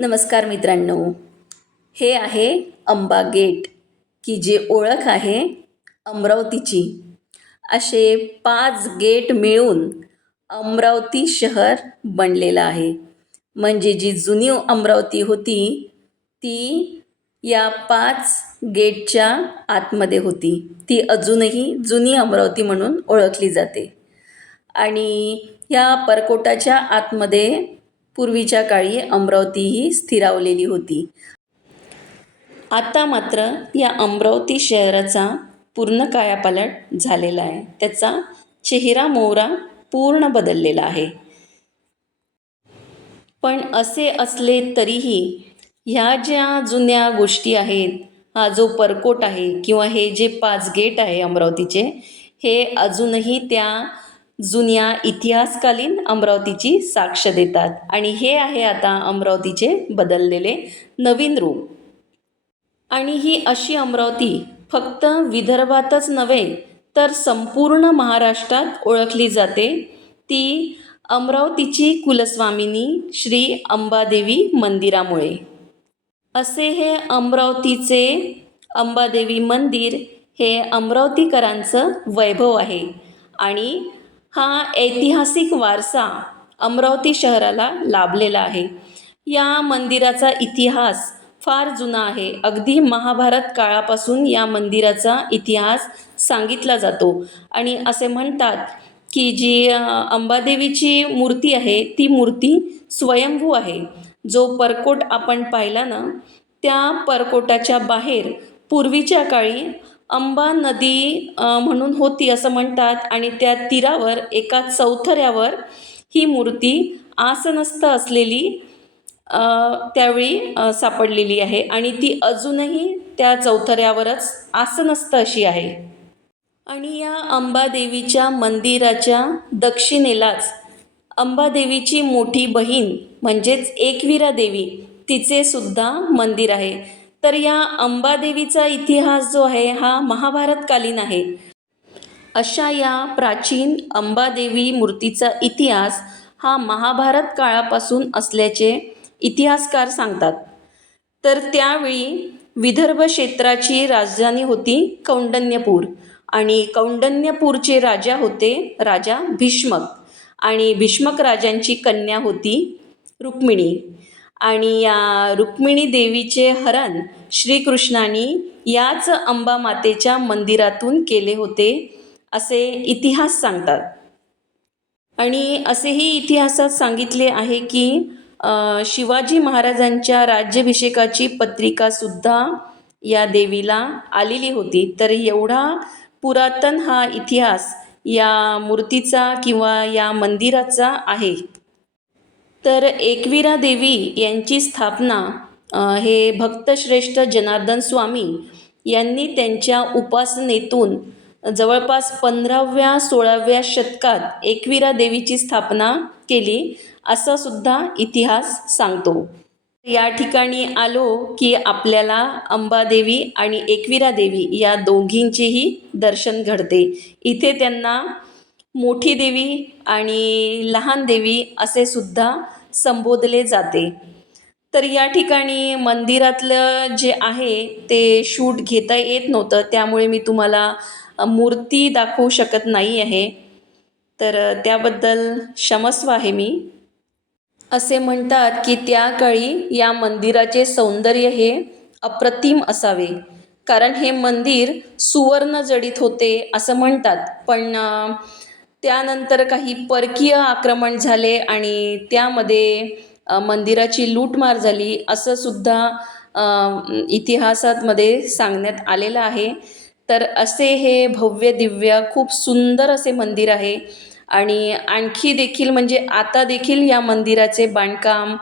नमस्कार मित्रांनो. हे आहे अंबा गेट की जे ओळख आहे अमरावतीची. असे पाच गेट मिळून अमरावती शहर बनलेलं आहे. म्हणजे जी जुनी अमरावती होती ती या पाच गेटच्या आतमध्ये होती. ती अजूनही जुनी अमरावती म्हणून ओळखली जाते. आणि या परकोटाच्या आतमध्ये पूर्वीच्या काळी अमरावती ही स्थिरावलेली होती. आता मात्र या अमरावती शहराचा पूर्ण कायापालट झालेला आहे. त्याचा चेहरा मोहरा पूर्ण बदललेला आहे. पण असे असले तरीही ह्या ज्या जुन्या गोष्टी आहेत हा जो परकोट आहे किंवा हे जे पाच गेट आहे अमरावतीचे हे अजूनही त्या जुन्या इतिहासकालीन अमरावतीची साक्ष देतात. आणि हे आहे आता अमरावतीचे बदललेले नवीन रूप. आणि ही अशी अमरावती फक्त विदर्भातच नव्हे तर संपूर्ण महाराष्ट्रात ओळखली जाते. ती अमरावतीची कुलस्वामिनी श्री अंबादेवी मंदिरामुळे. असे हे अमरावतीचे अंबादेवी मंदिर हे अमरावतीकरांचं वैभव आहे. आणि हा ऐतिहासिक वारसा अमरावती शहराला लाभलेला आहे. या मंदिराचा इतिहास फार जुना आहे. अगदी महाभारत काळापासून या मंदिराचा इतिहास सांगितला जातो. आणि असे म्हणतात की जी अंबादेवीची मूर्ती आहे ती मूर्ती स्वयंभू आहे. जो परकोट आपण पाहिला ना त्या परकोटाच्या बाहेर पूर्वीच्या काळी अंबा नदी म्हणून होती असं म्हणतात. आणि त्या तीरावर एका चौथऱ्यावर ही मूर्ती आसनस्थ असलेली त्यावेळी सापडलेली आहे. आणि ती अजूनही त्या चौथऱ्यावरच आसनस्थ अशी आहे. आणि या अंबादेवीच्या मंदिराच्या दक्षिणेलाच अंबादेवीची मोठी बहीण म्हणजेच एकविरा देवी तिचे सुद्धा मंदिर आहे. तर या अंबादेवीचा इतिहास जो आहे हा महाभारतकालीन आहे. अशा या प्राचीन अंबादेवी मूर्तीचा इतिहास हा महाभारत काळापासून असल्याचे इतिहासकार सांगतात. तर त्यावेळी विदर्भ क्षेत्राची राजधानी होती कौंडण्यपूर आणि कौंडण्यपूरचे राजा होते राजा भीष्मक आणि भीष्मक राजांची कन्या होती रुक्मिणी. आणि या रुक्मिणी देवीचे हरण श्रीकृष्णाने याच अंबामातेच्या मंदिरातून केले होते असे इतिहास सांगतात. आणि असेही इतिहासात सांगितले आहे की शिवाजी महाराजांच्या राज्याभिषेकाची पत्रिकासुद्धा या देवीला आलेली होती. तर एवढा पुरातन हा इतिहास या मूर्तीचा किंवा या मंदिराचा आहे. तर एकविरा देवी यांची स्थापना हे भक्तश्रेष्ठ जनार्दन स्वामी यांनी त्यांच्या उपासनेतून जवळपास पंधराव्या सोळाव्या शतकात एकविरा देवीची स्थापना केली असा सुद्धा इतिहास सांगतो. या ठिकाणी आलो की आपल्याला अंबादेवी आणि एकविरा देवी या दोघींचेही दर्शन घडते. इथे त्यांना मोठी देवी आणि लहान देवी असे सुद्धा संबोधले जाते. तर या ठिकाणी मंदिरातलं जे आहे ते शूट घेता येत नव्हतं. त्यामुळे मी तुम्हाला मूर्ती दाखवू शकत नाही आहे. तर त्याबद्दल क्षमस्व आहे मी. असे म्हणतात की त्या काळी या मंदिराचे सौंदर्य हे अप्रतिम असावे. कारण हे मंदिर सुवर्ण जडित होते असं म्हणतात. पण त्यानंतर काही परकीय आक्रमण झाले आणि त्यामध्ये मंदिराची लूटमार झाली असं सुद्धा इतिहासातमध्ये इतिहासामध्ये सांगण्यात आलेलं आहे. तर असे हे भव्य दिव्य खूप सुंदर असे मंदिर आहे. आणि आणखी देखील म्हणजे आता देखील या मंदिराचे बांधकाम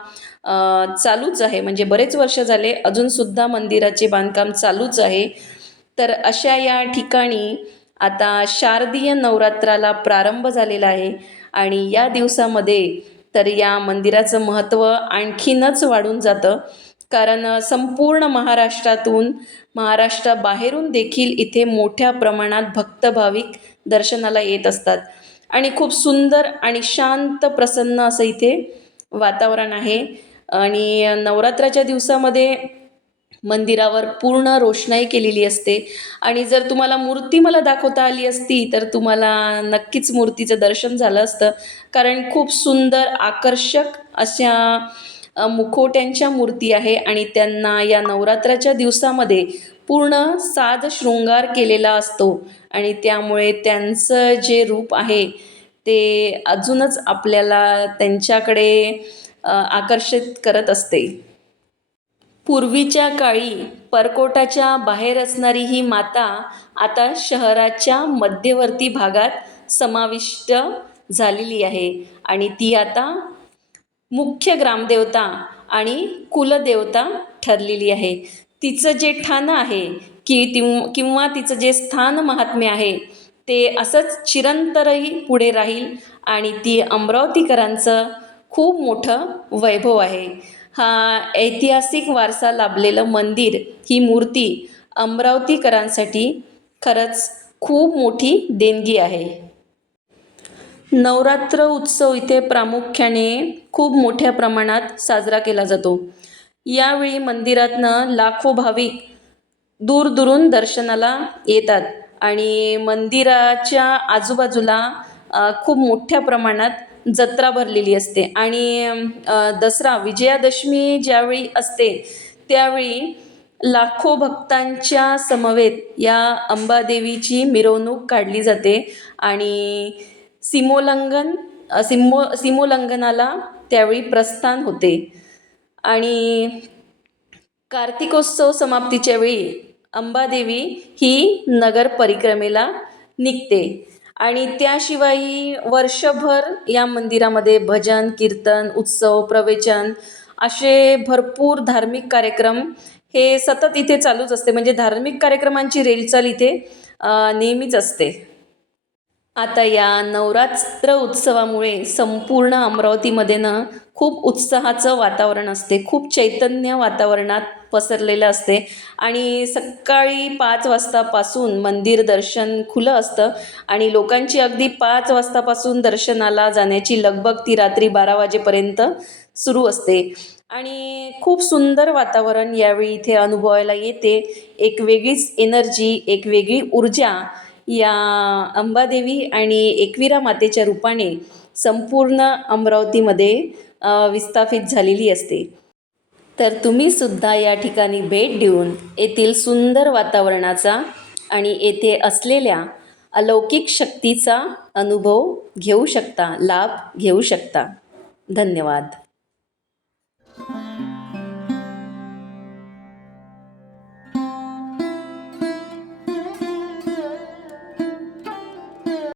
चालूच आहे. म्हणजे बरेच वर्ष झाले अजूनसुद्धा मंदिराचे बांधकाम चालूच आहे. तर अशा या ठिकाणी आता शारदीय नवरात्राला प्रारंभ झालेला आहे. आणि या दिवसामध्ये तर या मंदिराचं महत्त्व आणखीनच वाढून जातं. कारण संपूर्ण महाराष्ट्रातून महाराष्ट्राबाहेरून देखील इथे मोठ्या प्रमाणात भक्त भाविक दर्शनाला येत असतात. आणि खूप सुंदर आणि शांत प्रसन्न असं इथे वातावरण आहे. आणि नवरात्राच्या दिवसामध्ये मंदिरावर पूर्ण रोषणाई केलेली असते. आणि जर तुम्हाला मूर्ती मला दाखवता आली असती तर तुम्हाला नक्कीच मूर्तीचं दर्शन झालं असतं. कारण खूप सुंदर आकर्षक अशा मुखोट्यांच्या मूर्ती आहे. आणि त्यांना या नवरात्राच्या दिवसामध्ये पूर्ण साज शृंगार केलेला असतो. आणि त्यामुळे त्यांचं जे रूप आहे ते अजूनच आपल्याला त्यांच्याकडे आकर्षित करत असते. पूर्वीच्या काळी परकोटाच्या बाहेर असणारी ही माता आता शहराच्या मध्यवर्ती भागात समाविष्ट झालेली आहे. आणि ती आता मुख्य ग्रामदेवता आणि कुलदेवता ठरलेली आहे. तिचं जे ठाणं आहे की ति किंवा तिचं जे स्थान महात्म्य आहे ते असंच चिरंतरही पुढे राहील आणि ती अमरावतीकरांचं खूप मोठं वैभव आहे. हा ऐतिहासिक वारसा लाभलेलं मंदिर ही मूर्ती अमरावतीकरांसाठी खरंच खूप मोठी देणगी आहे. नवरात्र उत्सव इथे प्रामुख्याने खूप मोठ्या प्रमाणात साजरा केला जातो. यावेळी मंदिरातनं लाखो भाविक दूरदूरून दर्शनाला येतात आणि मंदिराच्या आजूबाजूला खूप मोठ्या प्रमाणात जत्रा भरलेली असते. आणि दसरा विजयादशमी ज्यावेळी असते त्यावेळी लाखो भक्तांच्या समवेत या अंबादेवीची मिरवणूक काढली जाते. आणि सीमोल्लंघन सिमो सीमोल्लंघनाला त्यावेळी प्रस्थान होते. आणि कार्तिकोत्सव समाप्तीच्या वेळी अंबादेवी ही नगर परिक्रमेला निघते. आणि त्याशिवायही वर्षभर या मंदिरामध्ये भजन कीर्तन उत्सव प्रवचन असे भरपूर धार्मिक कार्यक्रम हे सतत इथे चालूच असते. म्हणजे धार्मिक कार्यक्रमांची रेलचाल इथे नेहमीच असते. आता या नवरात्र उत्सवामुळे संपूर्ण अमरावतीमध्ये ना खूप उत्साहाचं वातावरण असते. खूप चैतन्य वातावरणात पसरलेलं असते. आणि सकाळी पाच वाजतापासून मंदिर दर्शन खुलं असतं. आणि लोकांची अगदी पाच वाजतापासून दर्शनाला जाण्याची लगबग ती रात्री बारा वाजेपर्यंत सुरू असते. आणि खूप सुंदर वातावरण यावेळी इथे अनुभवायला येते. एक वेगळीच एनर्जी एक वेगळी ऊर्जा या अंबादेवी आणि एकविरा मातेच्या रूपाने संपूर्ण अमरावतीमध्ये विस्थापित झालेली असते. तर तुम्ही सुद्धा या ठिकाणी भेट देऊन येथील सुंदर वातावरणाचा आणि येथे असलेल्या अलौकिक शक्तीचा अनुभव घेऊ शकता लाभ घेऊ शकता. धन्यवाद.